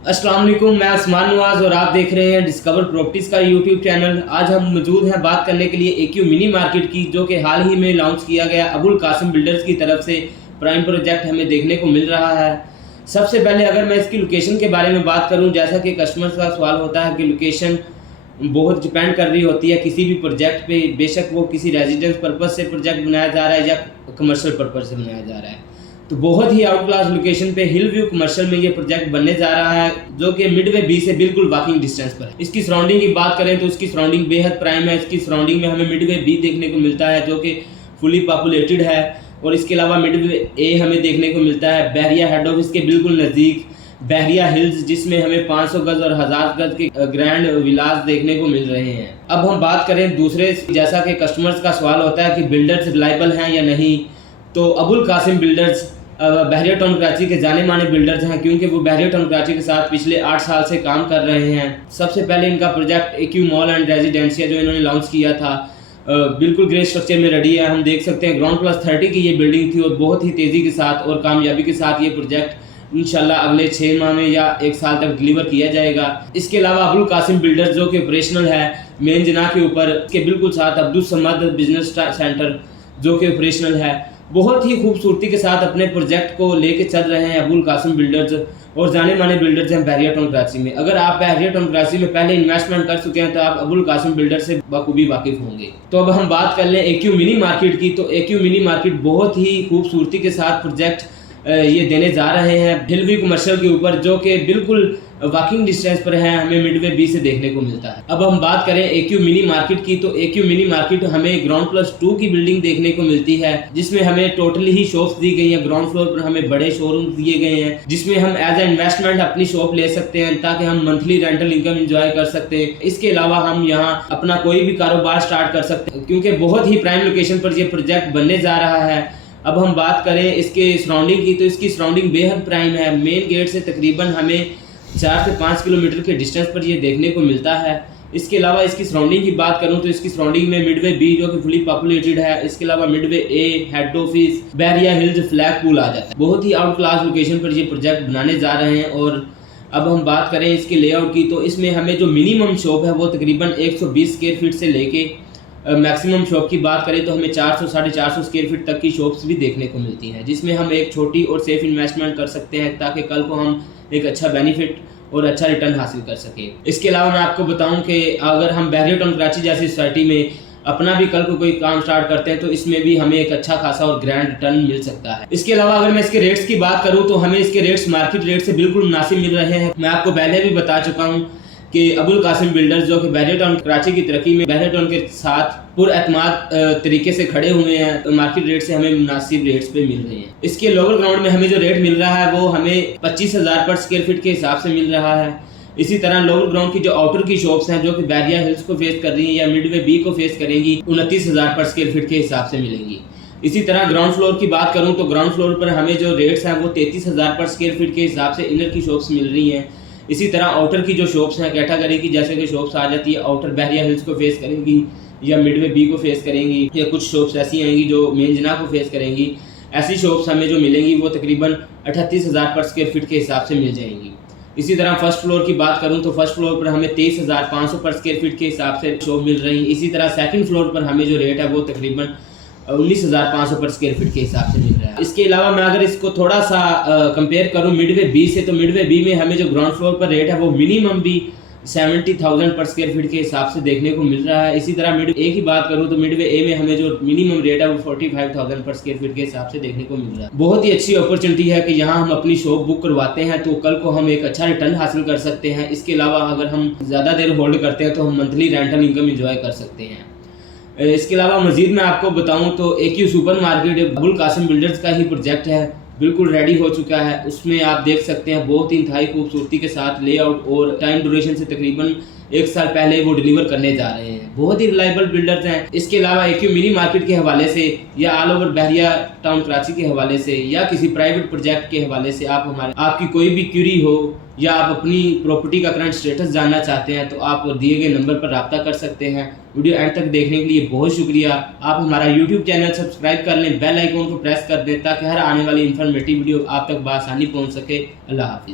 अस्सलाम वालेकुम, मैं उस्मान नवाज और आप देख रहे हैं डिस्कवर प्रॉपर्टीज़ का यूट्यूब चैनल। आज हम मौजूद हैं बात करने के लिए एक्यू मिनी मार्केट की, जो कि हाल ही में लॉन्च किया गया अबुल कासिम बिल्डर्स की तरफ से प्राइम प्रोजेक्ट हमें देखने को मिल रहा है। सबसे पहले अगर मैं इसकी लोकेशन के बारे में बात करूं, जैसा कि कस्टमर्स का सवाल होता है कि लोकेशन बहुत डिपेंड कर रही होती है किसी भी प्रोजेक्ट पे, बेशक वो किसी रेजिडेंस पर्पज़ से प्रोजेक्ट बनाया जा रहा है या कमर्शियल पर्पज़ से बनाया जा रहा है। तो बहुत ही आउट क्लास लोकेशन पे हिल व्यू कमर्शियल में ये प्रोजेक्ट बनने जा रहा है, जो कि मिडवे बी से बिल्कुल वॉकिंग डिस्टेंस पर है। इसकी सराउंडिंग की बात करें तो इसकी सराउंडिंग बेहद प्राइम है। इसकी सराउंडिंग में हमें मिडवे बी देखने को मिलता है, जो कि फुली पॉपुलेटेड है, और इसके अलावा मिडवे ए हमें देखने को मिलता है बहरिया हेड ऑफिस के बिल्कुल नज़दीक, बहरिया हिल्स, जिसमें हमें 500 गज और 1000 गज के ग्रैंड विलास देखने को मिल रहे हैं। अब हम बात करें दूसरे, जैसा कि कस्टमर्स का सवाल होता है कि बिल्डर्स रिलायबल हैं या नहीं, तो अबुल कासिम बिल्डर्स बहरिया टाउन कराची के जाने माने बिल्डर्स हैं, क्योंकि वो बहरिया टाउन कराची के साथ पिछले 8 साल से काम कर रहे हैं। सबसे पहले इनका project AQ mall and residencia जो इन्होंने लॉन्च किया था, बिल्कुल ग्रे स्ट्रक्चर में रेडी है। हम देख सकते हैं ग्राउंड प्लस 30 की ये बिल्डिंग थी, और बहुत ही तेज़ी के साथ और कामयाबी के साथ ये प्रोजेक्ट इंशाल्लाह अगले 6 माह में या 1 साल तक डिलीवर किया जाएगा। इसके अलावा अबुल कासिम बिल्डर्स जो कि ऑपरेशनल है मेन जना के ऊपर, के बिल्कुल साथ अब्दुल समद बिजनेस सेंटर जो कि ऑपरेशनल है, बहुत ही खूबसूरती के साथ अपने प्रोजेक्ट को लेके चल रहे हैं अबुल कासिम बिल्डर्स, और जाने माने बिल्डर्स हैं बहरिया टाउन कराची में। अगर आप बहरिया टाउन कराची में पहले इन्वेस्टमेंट कर चुके हैं तो आप अबुल कासिम बिल्डर से बखूबी वाकिफ होंगे। तो अब हम बात कर लें एक्यू मिनी मार्केट की, तो एक्यू मिनी मार्केट बहुत ही खूबसूरती के साथ प्रोजेक्ट ये देने जा रहे हैं हिल व्यू कमर्शियल के ऊपर, जो कि बिल्कुल वॉकिंग डिस्टेंस पर है, हमें मिडवे बी से देखने को मिलता है। अब हम बात करें एक्यू मिनी मार्केट की, तो एक्यू मिनी मार्केट हमें ग्राउंड प्लस 2 की बिल्डिंग देखने को मिलती है, जिसमें हमें टोटली ही शॉप्स दी गई हैं। ग्राउंड फ्लोर पर हमें बड़े शोरूम दिए गए हैं, जिसमें हम एज ए इन्वेस्टमेंट अपनी शॉप ले सकते हैं, ताकि हम मंथली रेंटल इनकम एंजॉय कर सकते हैं। इसके अलावा हम यहाँ अपना कोई भी कारोबार स्टार्ट कर सकते हैं, क्योंकि बहुत ही प्राइम लोकेशन पर यह प्रोजेक्ट बनने जा रहा है। अब हम बात करें इसके सराउंडिंग की, तो इसकी सराउंडिंग बेहद प्राइम है। मेन गेट से तकरीबन हमें 4 से 5 किलोमीटर के डिस्टेंस पर ये देखने को मिलता है। इसके अलावा इसकी सराउंडिंग की बात करूं तो इसकी सराउंडिंग में मिडवे बी जो कि फुली पॉपुलेटेड है, इसके अलावा मिडवे ए, हेड ऑफिस, बहरिया हिल्स, फ्लैग पूल आ जाता है। बहुत ही आउट क्लास लोकेशन पर ये प्रोजेक्ट बनाने जा रहे हैं। और अब हम बात करें इसके लेआउट की, तो इसमें हमें जो मिनिमम शॉप है वो तकरीबन 120 स्क्वायर फीट से लेके मैक्सिमम शॉप की बात करें तो हमें 400 साढ़े 400 स्क्वायर फीट तक की शॉप्स भी देखने को मिलती हैं, जिसमें हम एक छोटी और सेफ इन्वेस्टमेंट कर सकते हैं, ताकि कल को हम एक अच्छा बेनिफिट और अच्छा रिटर्न हासिल कर सकें। इसके अलावा मैं आपको बताऊं कि अगर हम बहरिया टाउन कराची जैसी सोसाइटी में अपना भी कल को कोई काम स्टार्ट करते हैं तो इसमें भी हमें एक अच्छा खासा और ग्रैंड रिटर्न मिल सकता है। इसके अलावा अगर मैं इसके रेट्स की बात करूं तो हमें इसके रेट्स मार्केट रेट से बिल्कुल मुनासिब मिल रहे हैं। मैं आपको पहले भी बता चुका हूं कि अबुल कासिम बिल्डर्स जो कि बहरिया टाउन कराची की तरक्की में बहरिया टाउन के साथ पुरएतमाद तरीके से खड़े हुए हैं, तो मार्केट रेट से हमें मुनासिब रेट्स पे मिल रहे हैं। इसके लोअर ग्राउंड में हमें जो रेट मिल रहा है वो हमें 25,000 पर स्क्वायर फीट के हिसाब से मिल रहा है। इसी तरह लोअर ग्राउंड की जो आउटर की शॉप्स हैं जो कि बहरिया हिल्स को फेस कर रही हैं या मिडवे बी को फेस करेंगी, 29,000 पर स्क्वायर फीट के हिसाब से मिलेंगी। इसी तरह ग्राउंड फ्लोर की बात करूं तो ग्राउंड फ्लोर पर हमें जो रेट्स हैं वो 33,000 पर स्क्वायर फीट के हिसाब से इनर की शॉप्स मिल रही हैं। इसी तरह आउटर की जो शॉप्स हैं कैटेगरी की, जैसे कि शॉप्स आ जाती है आउटर बहरिया हिल्स को फेस करेंगी या मिडवे बी को फेस करेंगी, या कुछ शॉप्स ऐसी आएंगी जो मेन जना को फेस करेंगी। ऐसी शॉप्स हमें जो मिलेंगी वो तकरीबन 38,000 पर स्क्वायर फीट के हिसाब से मिल जाएंगी। इसी तरह फर्स्ट फ्लोर की बात करूं तो फर्स्ट फ्लोर पर हमें 23,500 पर स्क्वायर फीट के हिसाब से शॉप मिल रही है। इसी तरह सेकंड फ्लोर पर हमें जो रेट है वो तकरीबन 19,500 पर स्क्वायर फीट के हिसाब से मिल रहा है। इसके अलावा मैं अगर इसको थोड़ा सा कंपेयर करूं मिडवे बी से, तो मिडवे बी में हमें जो ग्राउंड फ्लोर पर रेट है वो मिनिमम भी 70,000 पर स्क्वायर फीट के हिसाब से देखने को मिल रहा है। इसी तरह मिडवे ए की बात करूं तो मिडवे ए में हमें जो मिनिमम रेट है वो 45,000 पर स्क्वायर फीट के हिसाब से देखने को मिल रहा है। बहुत ही अच्छी अपॉर्चुनिटी है कि यहाँ हम अपनी शॉप बुक करवाते हैं तो कल को हम एक अच्छा रिटर्न हासिल कर सकते हैं। इसके अलावा अगर हम ज़्यादा देर होल्ड करते हैं तो हम मंथली रेंटल इनकम इंजॉय कर सकते हैं। इसके अलावा मजीद मैं आपको बताऊं तो AQ super market Abul Qasim builders का ही प्रोजेक्ट है, बिल्कुल रेडी हो चुका है। उसमें आप देख सकते हैं बहुत ही इंतहाई खूबसूरती के साथ लेआउट और टाइम ड्यूरेशन से तकरीबन 1 साल पहले वो डिलीवर करने जा रहे हैं। बहुत ही रिलायबल बिल्डर्स हैं। इसके अलावा एक्यू मिनी मार्केट के हवाले से या ऑल ओवर बहरिया टाउन कराची के हवाले से या किसी प्राइवेट प्रोजेक्ट के हवाले से आपकी कोई भी क्यूरी हो या आप अपनी प्रॉपर्टी का करंट स्टेटस जानना चाहते हैं तो आप दिए गए नंबर पर रब्ता कर सकते हैं। वीडियो एंड तक देखने के लिए बहुत शुक्रिया। आप हमारा यूट्यूब चैनल सब्सक्राइब कर लें, बेल आइकॉन को प्रेस कर दें ताकि हर आने वाली इन्फॉर्मेटिव वीडियो आप तक बआसानी पहुंच सके। अल्लाह हाफिज़।